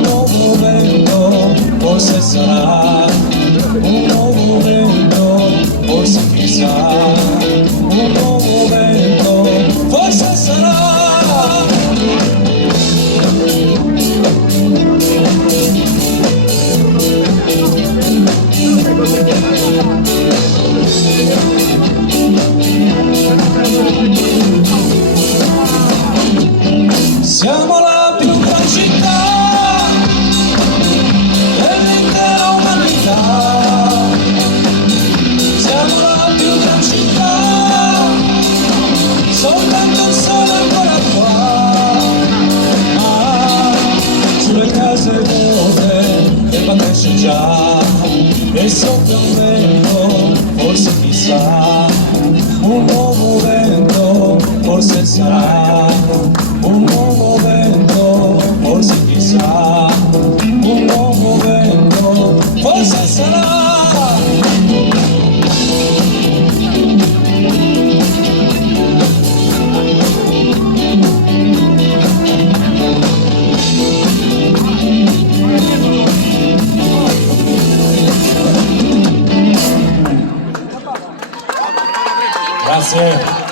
un nuovo vento, forse sarà un nuovo vento, forse chissà, un nuovo vento, forse sarà. Siamo la più grande città dell'intera umanità. Siamo la più grande città, soltanto il sole ancora qua. Ma sulle case vuote le bandesce già, e soffia un vento, forse chissà, un nuovo vento, forse sarà. Un nuovo vento, forse chissà, un nuovo vento, forse sarà. Grazie.